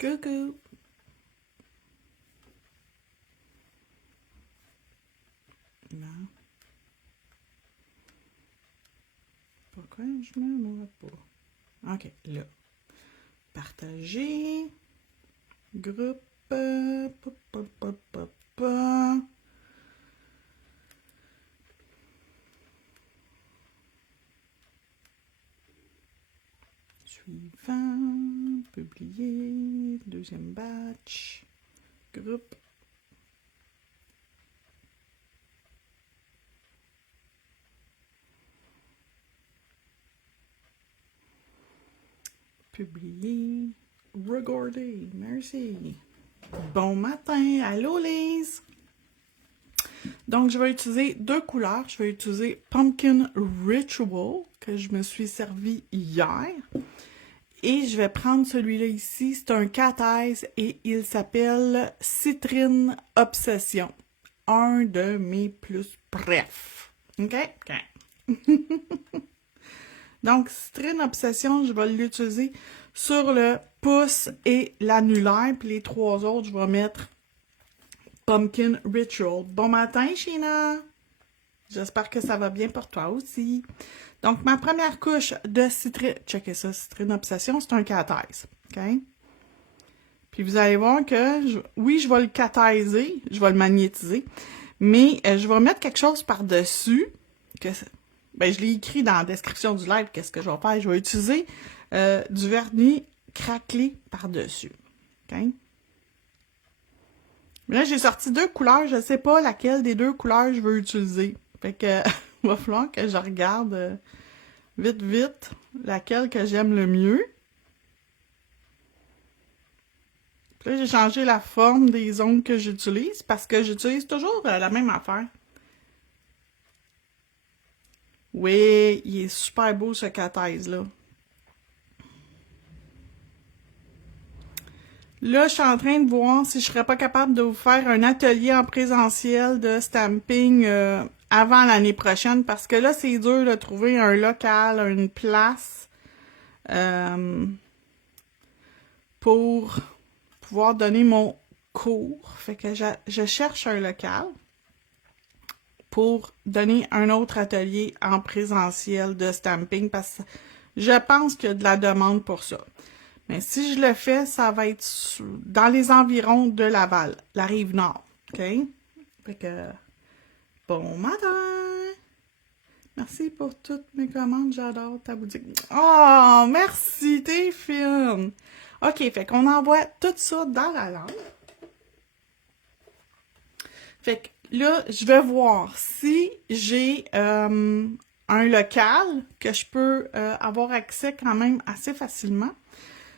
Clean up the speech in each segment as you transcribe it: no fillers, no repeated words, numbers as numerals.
Coucou! Non. Pourquoi je me vois pas? OK, là. Partager. Groupe. Suivant. Publier. Deuxième batch. Groupe. Publier. Regarder. Merci. Bon matin. Allô, Lise. Donc, je vais utiliser deux couleurs. Je vais utiliser Pumpkin Ritual, que je me suis servi hier. Et je vais prendre celui-là ici. C'est un cat eyes et il s'appelle Citrine Obsession. Un de mes plus brefs. OK? OK. Donc, Citrine Obsession, je vais l'utiliser sur le pouce et l'annulaire. Puis les trois autres, je vais mettre Pumpkin Ritual. Bon matin, Sheena! J'espère que ça va bien pour toi aussi. Donc, ma première couche de citrine... Checkez ça, Citrine Obsession, c'est un cat eyes. OK? Puis vous allez voir que, oui, je vais le catiser, je vais le magnétiser, mais je vais mettre quelque chose par-dessus. Ben, je l'ai écrit dans la description du live, qu'est-ce que je vais faire. Je vais utiliser du vernis craquelé par-dessus. OK? Mais là, j'ai sorti deux couleurs. Je ne sais pas laquelle des deux couleurs je veux utiliser. Fait que, il va falloir que je regarde vite laquelle que j'aime le mieux. Puis là, j'ai changé la forme des ongles que j'utilise parce que j'utilise toujours la même affaire. Oui, il est super beau ce cat eyes-là. Là, je suis en train de voir si je serais pas capable de vous faire un atelier en présentiel de stamping avant l'année prochaine, parce que là, c'est dur de trouver un local, une place pour pouvoir donner mon cours. Fait que je cherche un local pour donner un autre atelier en présentiel de stamping, parce que je pense qu'il y a de la demande pour ça. Mais si je le fais, ça va être dans les environs de Laval, la Rive-Nord. OK? Fait que, bon matin! Merci pour toutes mes commandes, j'adore ta boutique. Oh, merci, t'es fine! OK, fait qu'on envoie tout ça dans la langue. Fait que là, je vais voir si j'ai un local que je peux avoir accès quand même assez facilement.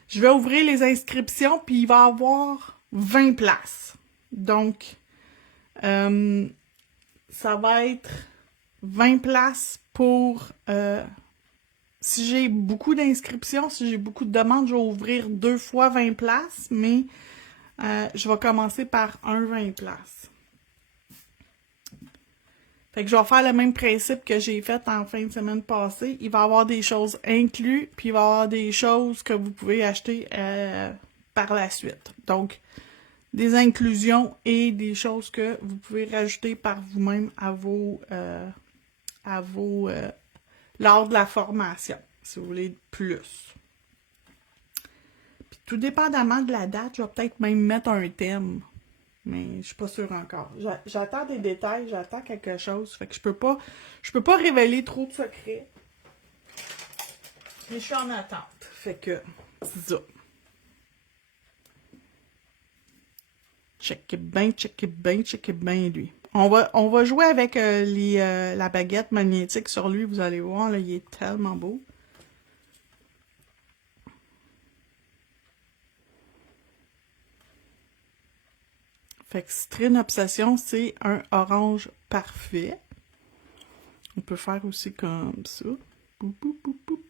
Je vais ouvrir les inscriptions, puis il va y avoir 20 places. Donc, ça va être 20 places pour... si j'ai beaucoup d'inscriptions, si j'ai beaucoup de demandes, je vais ouvrir 2 fois 20 places, mais je vais commencer par 20 places. Fait que je vais faire le même principe que j'ai fait en fin de semaine passée. Il va y avoir des choses incluses, puis il va y avoir des choses que vous pouvez acheter par la suite. Donc, des inclusions et des choses que vous pouvez rajouter par vous-même lors de la formation, si vous voulez plus. Puis, tout dépendamment de la date, je vais peut-être même mettre un thème. Mais je suis pas sûre encore. J'attends des détails, j'attends quelque chose. Fait que je peux pas révéler trop de secrets. Mais je suis en attente. Fait que, c'est ça. Checkez bien, lui. On va jouer avec la baguette magnétique sur lui. Vous allez voir, là, il est tellement beau. Fait que Citrine Obsession, c'est un orange parfait. On peut faire aussi comme ça. Boum, boum, boum, boum.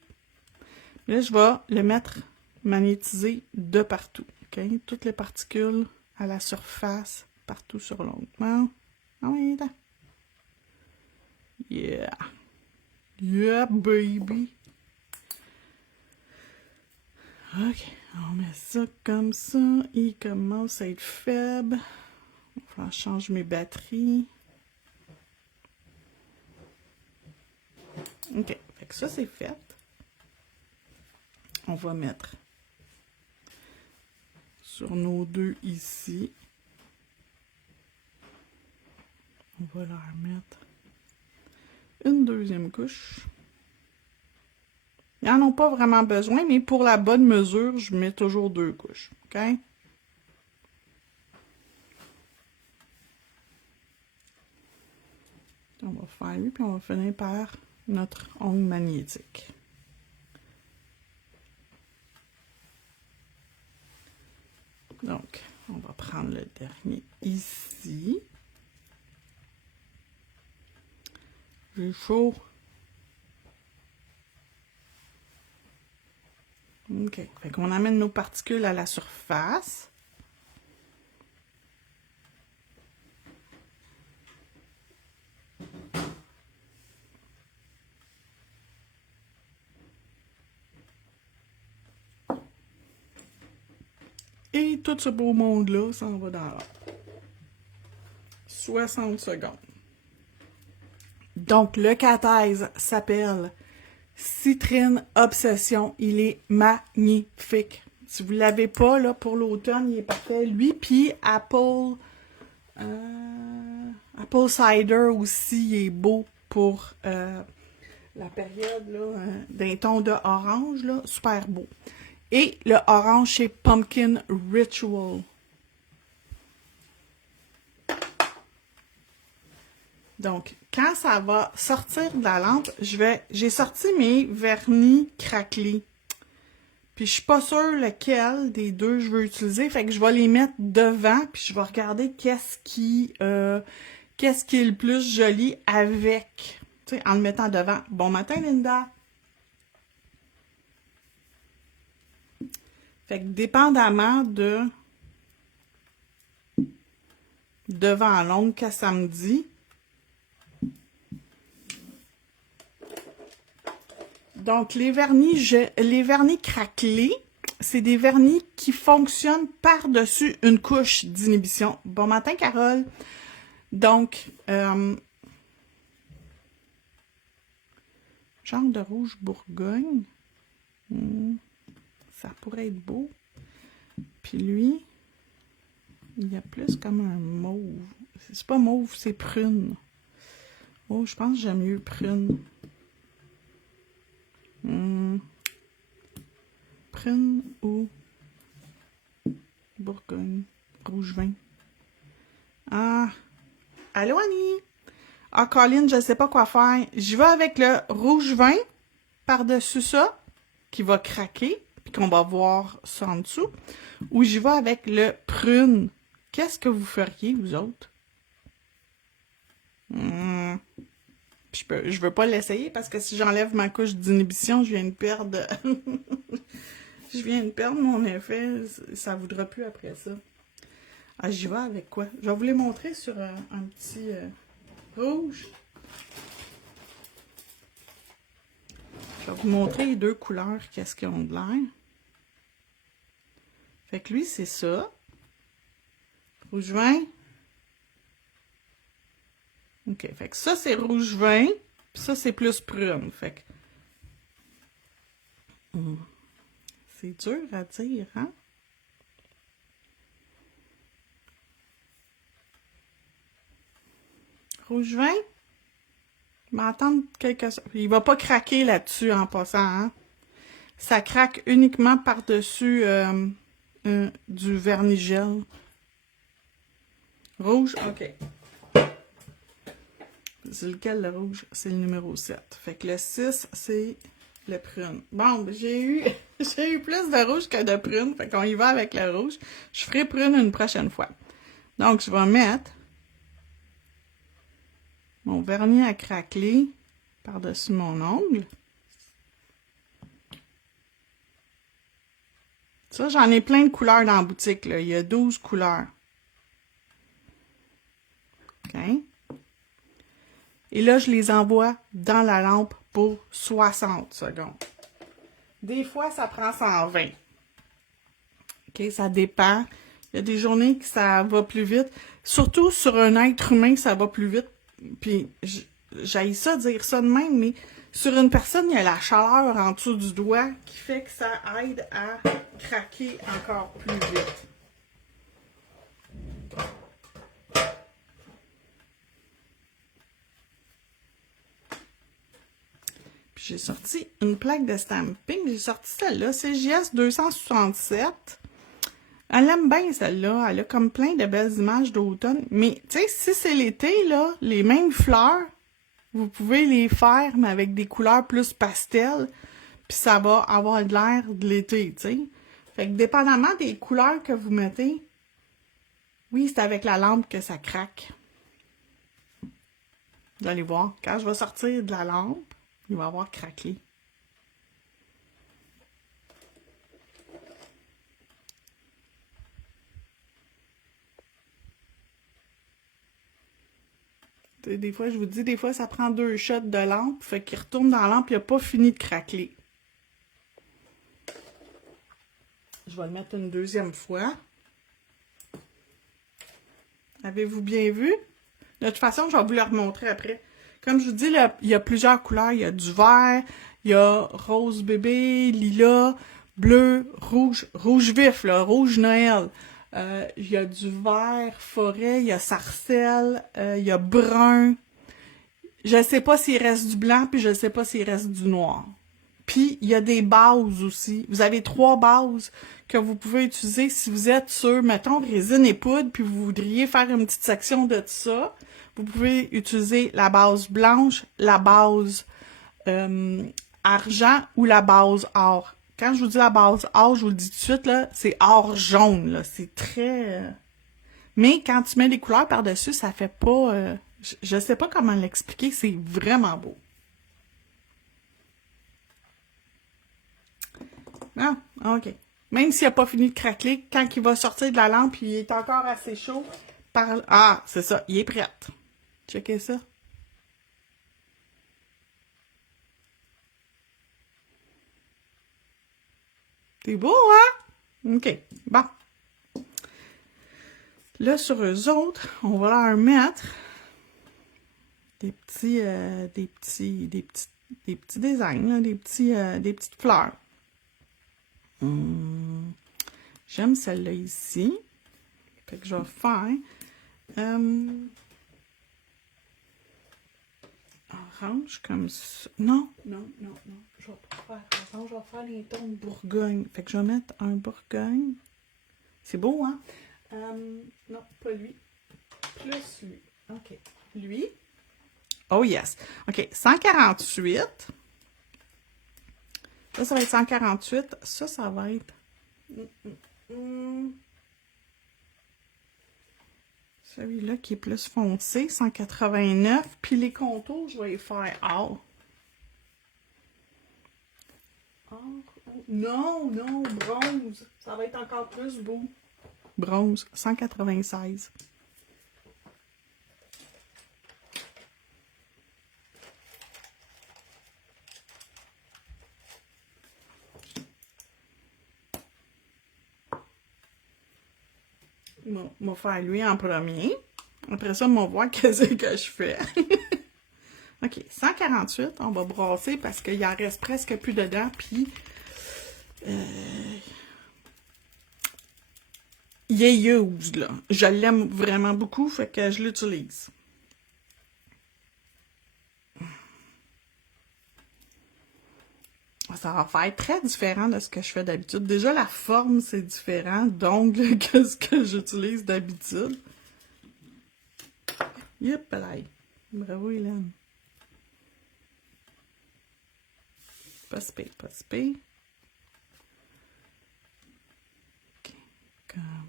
Là, je vais le mettre magnétisé de partout. OK? Toutes les particules à la surface, partout sur l'ongle. Ah oui, là. Yeah! Yeah, baby! Ok, on met ça comme ça. Il commence à être faible. Il va falloir changer mes batteries. Ok, fait que ça c'est fait. On va mettre sur nos deux ici. On va leur mettre une deuxième couche. Ils n'en ont pas vraiment besoin, mais pour la bonne mesure, je mets toujours 2 couches. OK? On va faire lui, puis on va finir par notre ongle magnétique. Donc, on va prendre le dernier ici. J'ai chaud. OK. Fait qu'on amène nos particules à la surface. Et tout ce beau monde-là s'en va dans l'air. 60 secondes. Donc, le cathèse s'appelle Citrine Obsession. Il est magnifique. Si vous ne l'avez pas, là, pour l'automne, il est parfait. Lui, puis Apple Cider aussi, il est beau pour la période là, d'un ton de orange, là, super beau. Et le orange, c'est Pumpkin Ritual. Donc, quand ça va sortir de la lampe, j'ai sorti mes vernis craquelés. Puis je suis pas sûre lequel des deux je veux utiliser, fait que je vais les mettre devant, puis je vais regarder qu'est-ce qui est le plus joli avec, tu sais, en le mettant devant. Bon matin, Linda! Fait que dépendamment de devant à l'ongle que ça me dit. Donc, les vernis craquelés, c'est des vernis qui fonctionnent par-dessus une couche d'inhibition. Bon matin, Carole! Donc, genre de rouge Bourgogne. Ça pourrait être beau. Puis lui, il y a plus comme un mauve. C'est pas mauve, c'est prune. Oh, je pense que j'aime mieux prune. Prune ou Bourgogne. Rouge vin. Ah! Allô, Annie? Ah, Colin, je sais pas quoi faire. Je vais avec le rouge vin par-dessus ça, qui va craquer, puis qu'on va voir ça en dessous. Ou j'y vais avec le prune. Qu'est-ce que vous feriez, vous autres? Je veux pas l'essayer parce que si j'enlève ma couche d'inhibition, je viens de perdre... je viens de perdre mon effet. Ça voudra plus après ça. Ah, j'y vais avec quoi? Je vais vous les montrer sur un petit rouge. Je vais vous montrer les deux couleurs, qu'est-ce qu'ils ont de l'air. Fait que lui, c'est ça. Rouge vin. OK, fait que ça, c'est rouge vin. Puis ça, c'est plus prune. Fait que... C'est dur à dire, hein? Rouge vin? Je vais attendre quelques secondes. Il va pas craquer là-dessus en passant, hein? Ça craque uniquement par-dessus du vernis gel. Rouge? OK. C'est lequel le rouge? C'est le numéro 7. Fait que le 6, c'est le prune. Bon, ben, j'ai eu plus de rouge que de prune. Fait qu'on y va avec le rouge. Je ferai prune une prochaine fois. Donc, je vais mettre mon vernis à craqueler par-dessus mon ongle. Ça, j'en ai plein de couleurs dans la boutique, là. Il y a 12 couleurs. OK? Et là, je les envoie dans la lampe pour 60 secondes. Des fois, ça prend 120. OK, ça dépend. Il y a des journées que ça va plus vite. Surtout sur un être humain, ça va plus vite. Puis, j'haïs ça dire ça de même, mais sur une personne, il y a la chaleur en dessous du doigt qui fait que ça aide à craquer encore plus vite. Puis j'ai sorti une plaque de stamping. J'ai sorti celle-là, CJS 267. Elle aime bien celle-là. Elle a comme plein de belles images d'automne. Mais, tu sais, si c'est l'été, là, les mêmes fleurs, vous pouvez les faire, mais avec des couleurs plus pastel. Puis ça va avoir de l'air de l'été, tu sais. Fait que dépendamment des couleurs que vous mettez, oui, c'est avec la lampe que ça craque. Vous allez voir, quand je vais sortir de la lampe, il va avoir craqué. Des fois, je vous dis, des fois, ça prend 2 shots de lampe, fait qu'il retourne dans la lampe, il n'a pas fini de craquer. Je vais le mettre une deuxième fois. Avez-vous bien vu? De toute façon, je vais vous le remontrer après. Comme je vous dis, là, il y a plusieurs couleurs. Il y a du vert, il y a rose bébé, lilas, bleu, rouge, rouge vif, là, rouge Noël. Il y a du vert forêt, il y a sarcelle, il y a brun. Je sais pas s'il reste du blanc, puis je sais pas s'il reste du noir. Puis, il y a des bases aussi. Vous avez 3 bases que vous pouvez utiliser si vous êtes sur, mettons, résine et poudre, puis vous voudriez faire une petite section de ça. Vous pouvez utiliser la base blanche, la base argent ou la base or. Quand je vous dis la base or, je vous le dis tout de suite, là, c'est or jaune, là. C'est très... Mais quand tu mets les couleurs par-dessus, ça fait pas... je sais pas comment l'expliquer, c'est vraiment beau. Ah, OK. Même s'il n'a pas fini de craquer, quand il va sortir de la lampe, il est encore assez chaud. Ah, c'est ça, il est prêt. Checkez ça. C'est beau, hein? OK, bon. Là, sur eux autres, on va leur mettre des petits designs, là, des petites fleurs. J'aime celle-là ici. Fait que je vais faire orange comme ça. Non. Je vais pas faire orange, je vais faire les tons de Bourgogne. Fait que je vais mettre un Bourgogne. C'est beau, hein? Non, pas lui. Plus lui. OK. Lui. Oh yes. OK. 148. Ça va être 148. Ça va être... Celui-là qui est plus foncé, 189. Puis les contours, je vais les faire or. Or. Non, bronze. Ça va être encore plus beau. Bronze, 196. On va faire lui en premier. Après ça, on va voir qu'est-ce que je fais. OK, 148, on va brasser parce qu'il en reste presque plus dedans. Puis, il est used, là. Je l'aime vraiment beaucoup, fait que je l'utilise. Ça va faire très différent de ce que je fais d'habitude. Déjà, la forme, c'est différent, donc, que ce que j'utilise d'habitude. Yep, là. Bravo, Hélène. Pas spé. OK, comme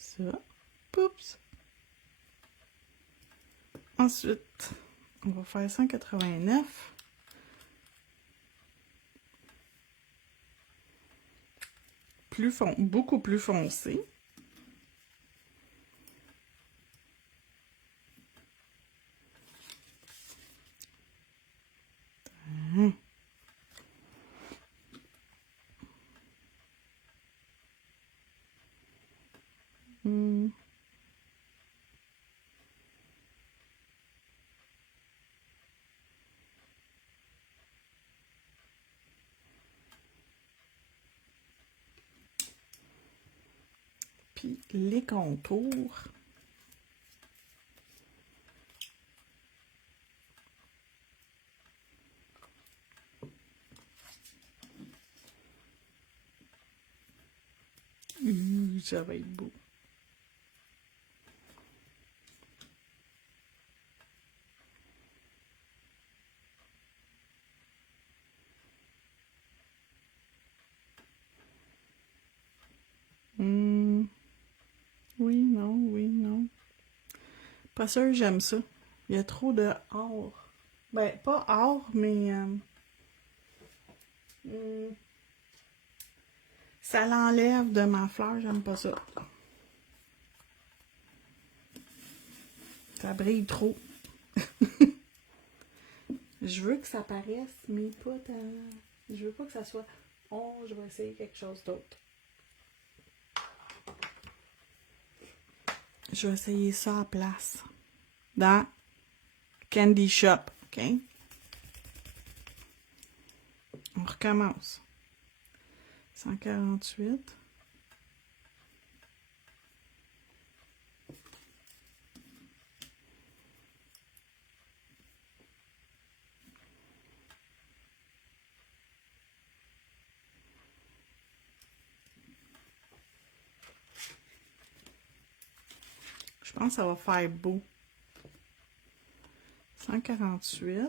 ça. Poups. Ensuite, on va faire 189. Beaucoup plus foncé. Puis les contours. Ça va être beau. Oui, non, oui, non. Pas sûr, j'aime ça. Il y a trop de or. Ben, pas or, mais... ça l'enlève de ma fleur, j'aime pas ça. Ça brille trop. Je veux que ça paraisse, mais pas tant... Je veux pas que ça soit... Oh, je vais essayer quelque chose d'autre. Je vais essayer ça à place. Dans Candy Shop, OK? On recommence. 148. Je pense que ça va faire beau. 148.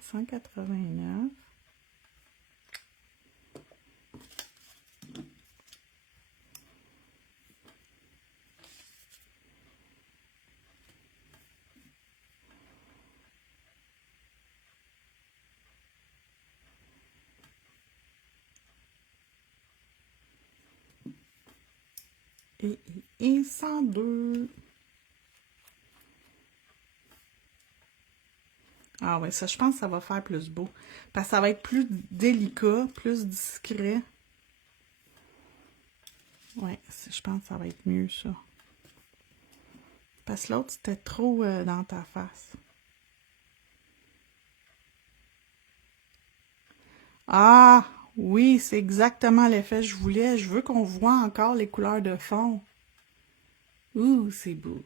189. Et 102. Ah ouais, ça, je pense que ça va faire plus beau. Parce que ça va être plus délicat, plus discret. Ouais, je pense que ça va être mieux, ça. Parce que l'autre, c'était trop dans ta face. Ah, oui, c'est exactement l'effet que je voulais. Je veux qu'on voit encore les couleurs de fond. Ouh, c'est beau.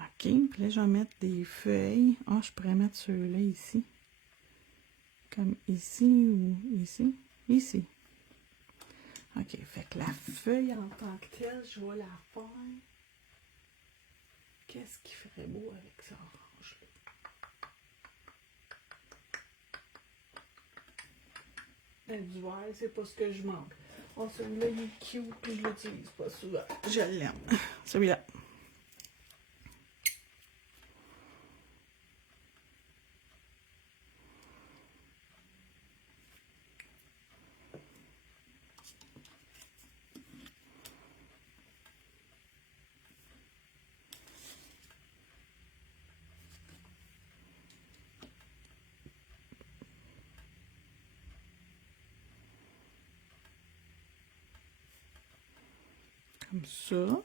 OK, puis là, je vais mettre des feuilles. Ah, je pourrais mettre ceux-là ici. Comme ici ou ici. Ici. OK, fait que la feuille en tant que telle, je vais la faire. Qu'est-ce qui ferait beau avec ça orange? Du vert, c'est pas ce que je manque. Oh, celui-là, il est cute, puis je l'utilise pas souvent. Je l'aime. Celui-là. Comme ça.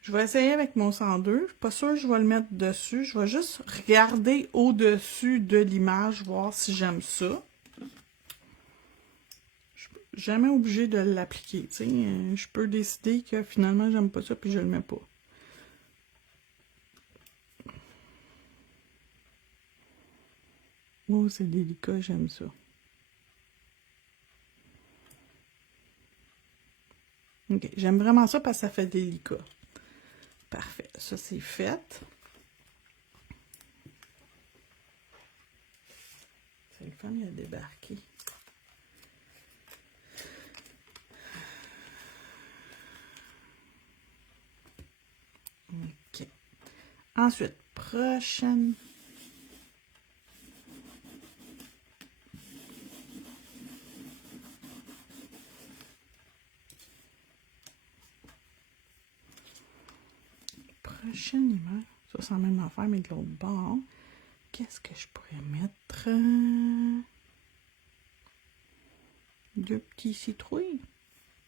Je vais essayer avec mon 102. Je suis pas sûre que je vais le mettre dessus. Je vais juste regarder au-dessus de l'image, voir si j'aime ça. Je suis jamais obligée de l'appliquer. Je peux décider que finalement, j'aime pas ça, puis je le mets pas. Oh, c'est délicat, j'aime ça. Ok, j'aime vraiment ça parce que ça fait délicat. Parfait, ça c'est fait. C'est le fun, il a débarqué. Ok. Ensuite, prochaine. Prochaine image. Ça, c'est la même affaire, mais de l'autre bord. Qu'est-ce que je pourrais mettre? Deux petits citrouilles.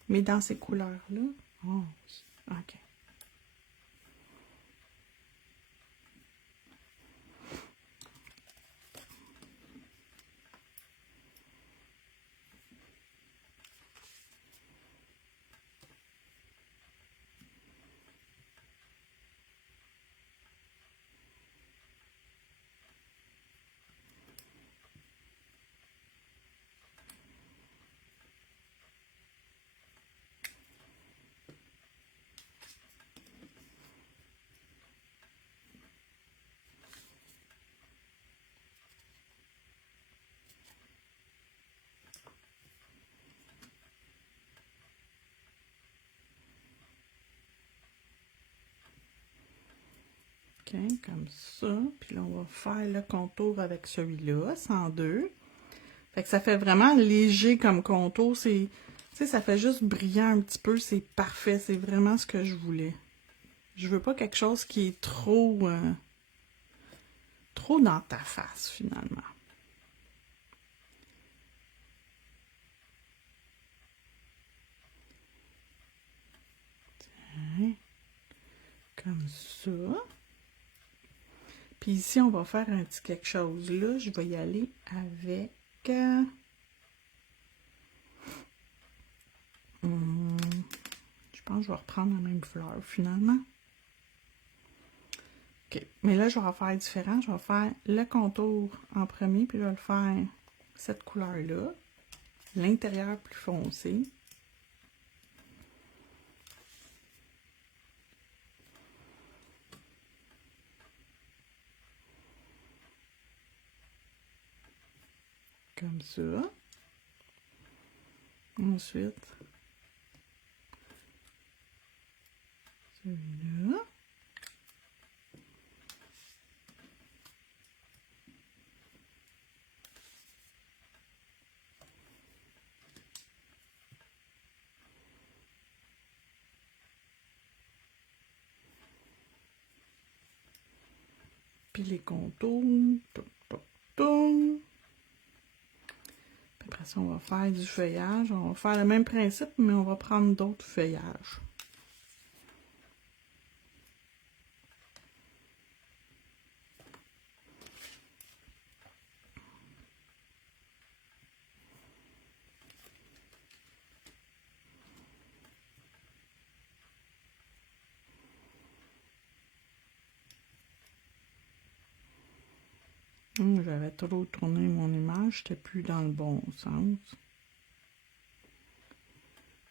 Mais dans ces couleurs-là. Oh, ok. OK, comme ça. Puis là, on va faire le contour avec celui-là, 102. Fait que ça fait vraiment léger comme contour. C'est, tu sais, ça fait juste brillant un petit peu. C'est parfait. C'est vraiment ce que je voulais. Je veux pas quelque chose qui est trop dans ta face, finalement. Tiens. Comme ça. Puis ici, on va faire un petit quelque chose. Là, je vais y aller avec... je pense que je vais reprendre la même fleur, finalement. OK. Mais là, je vais faire différent. Je vais faire le contour en premier, puis je vais le faire cette couleur-là. L'intérieur plus foncé. Comme ça. Ensuite, celui-là. Puis les contours. Après ça, on va faire du feuillage. On va faire le même principe, mais on va prendre d'autres feuillages. J'avais trop tourné mon image, j'étais plus dans le bon sens.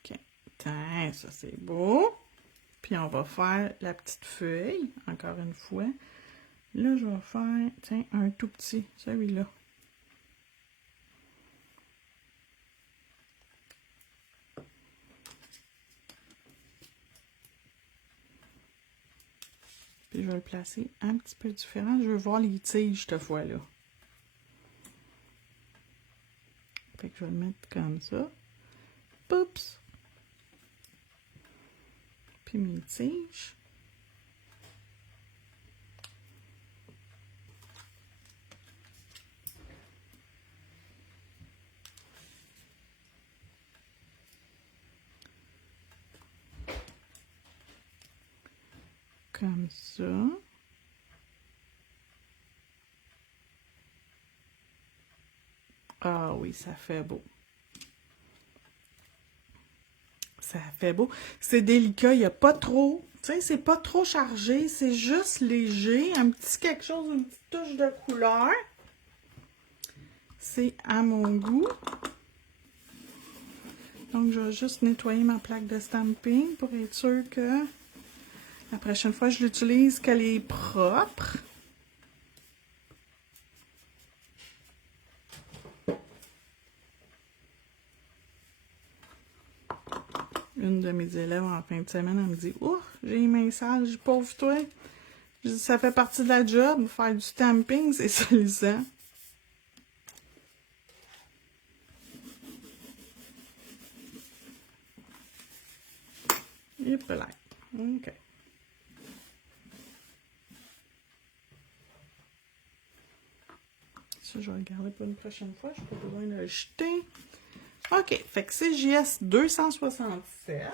OK. Tiens, ça c'est beau. Puis on va faire la petite feuille, encore une fois. Là, je vais faire, tiens, un tout petit, celui-là. Puis je vais le placer un petit peu différent. Je veux voir les tiges cette fois-là. Fait que je vais le mettre comme ça. Poups! Puis mes tiges. Comme ça. Ah oui, ça fait beau. Ça fait beau. C'est délicat, il n'y a pas trop, tu sais, c'est pas trop chargé, c'est juste léger, un petit quelque chose, une petite touche de couleur. C'est à mon goût. Donc, je vais juste nettoyer ma plaque de stamping pour être sûr que la prochaine fois que je l'utilise, qu'elle est propre. Une de mes élèves en fin de semaine, elle me dit « Oh, j'ai les mains sales, je dis, pauvre toi. » Je dis « Ça fait partie de la job, faire du stamping, c'est solissant. » Et voilà. OK. Ça, je vais le garder pour une prochaine fois. Je n'ai pas besoin de le jeter. OK. Fait que c'est JS 267.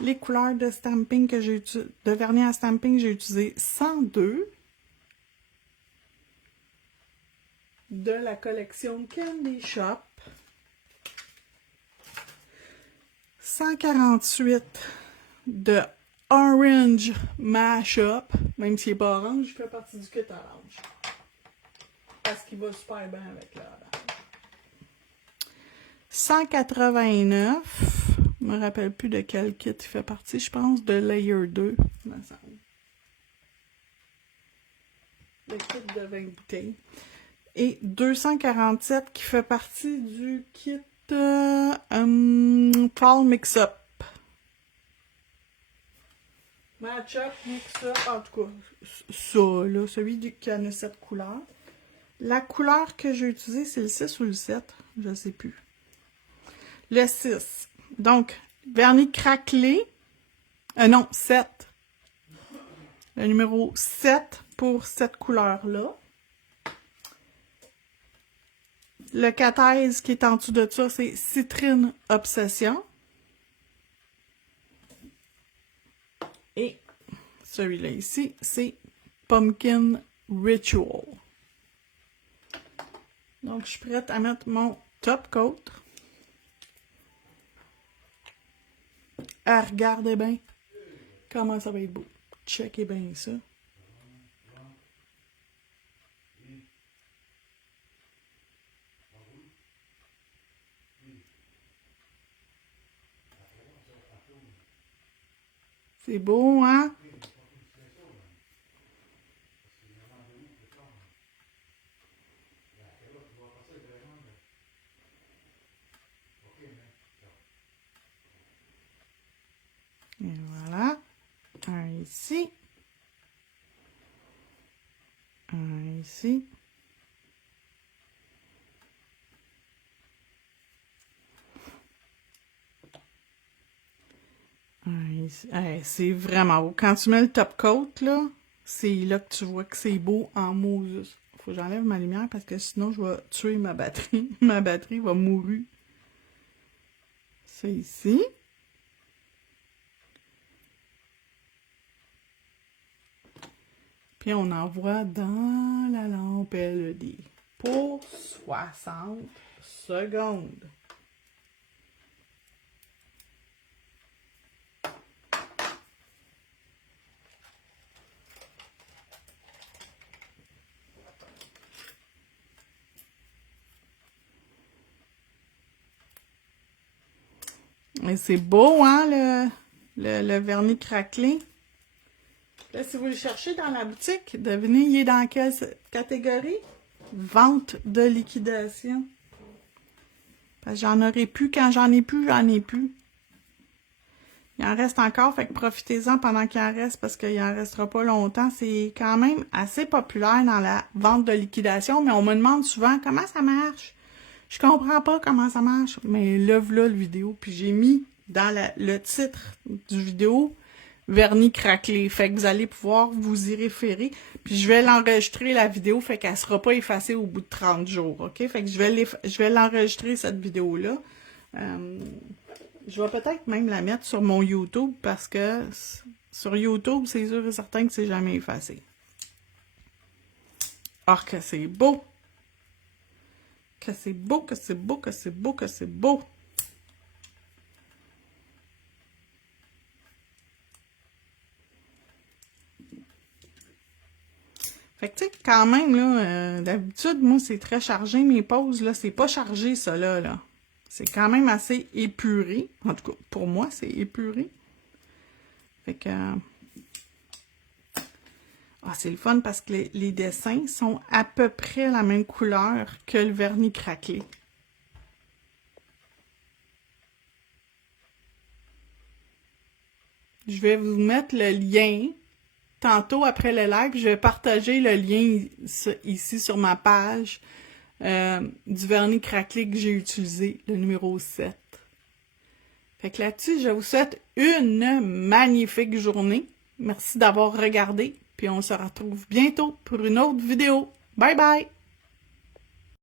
Les couleurs de stamping que j'ai utilisées, de vernis à stamping, j'ai utilisé 102 de la collection Candy Shop. 148 de Orange Mashup, même s'il n'est pas orange, il fait partie du kit orange. Parce qu'il va super bien avec l'orange. 189, je me rappelle plus de quel kit il fait partie, je pense de Layer 2, il me semble. Le kit de 20 bouteilles. Et 247 qui fait partie du kit Fall Mix-Up. Match-up, mix-up, en tout cas, ça, là, celui qui a 7 couleurs. La couleur que j'ai utilisée, c'est le 6 ou le 7, je ne sais plus. Le 6. Donc, vernis craquelé. Non, 7. Le numéro 7 pour cette couleur-là. Le 14 qui est en dessous de ça, c'est Citrine Obsession. Et celui-là ici, c'est Pumpkin Ritual. Donc, je suis prête à mettre mon top coat. Ah, regardez bien comment ça va être beau. Checkez bien ça. C'est beau, hein? Et voilà. Un ici. Un ici. Un ici. Hey, c'est vraiment beau. Quand tu mets le top coat, là, c'est là que tu vois que c'est beau en Moses. Faut que j'enlève ma lumière parce que sinon je vais tuer ma batterie. Ma batterie va mourir. C'est ici. Puis on envoie dans la lampe LED pour 60 secondes. Et c'est beau, hein, le vernis craquelé. Là, si vous le cherchez dans la boutique, devinez, il est dans quelle catégorie? Vente de liquidation. Parce que j'en aurai plus. Quand j'en ai plus, j'en ai plus. Il en reste encore, fait que profitez-en pendant qu'il en reste parce qu'il en restera pas longtemps. C'est quand même assez populaire dans la vente de liquidation, mais on me demande souvent comment ça marche. Je comprends pas comment ça marche, mais là, voilà le vidéo. Puis j'ai mis dans le titre du vidéo vernis craquelé. Fait que vous allez pouvoir vous y référer. Puis je vais l'enregistrer, la vidéo, fait qu'elle sera pas effacée au bout de 30 jours, OK? Fait que je vais l'enregistrer, cette vidéo-là. Je vais peut-être même la mettre sur mon YouTube, parce que sur YouTube, c'est sûr et certain que c'est jamais effacé. Ah, que c'est beau! Que c'est beau, que c'est beau, que c'est beau, que c'est beau! Fait que, tu sais, quand même, là, d'habitude, moi, c'est très chargé, mes pauses, là, c'est pas chargé, ça, là. C'est quand même assez épuré. En tout cas, pour moi, c'est épuré. Fait que... Ah, c'est le fun parce que les dessins sont à peu près la même couleur que le vernis craquelé. Je vais vous mettre le lien. Tantôt, après le live, je vais partager le lien ici sur ma page du vernis craquelé que j'ai utilisé, le numéro 7. Fait que là-dessus, je vous souhaite une magnifique journée. Merci d'avoir regardé, puis on se retrouve bientôt pour une autre vidéo. Bye bye!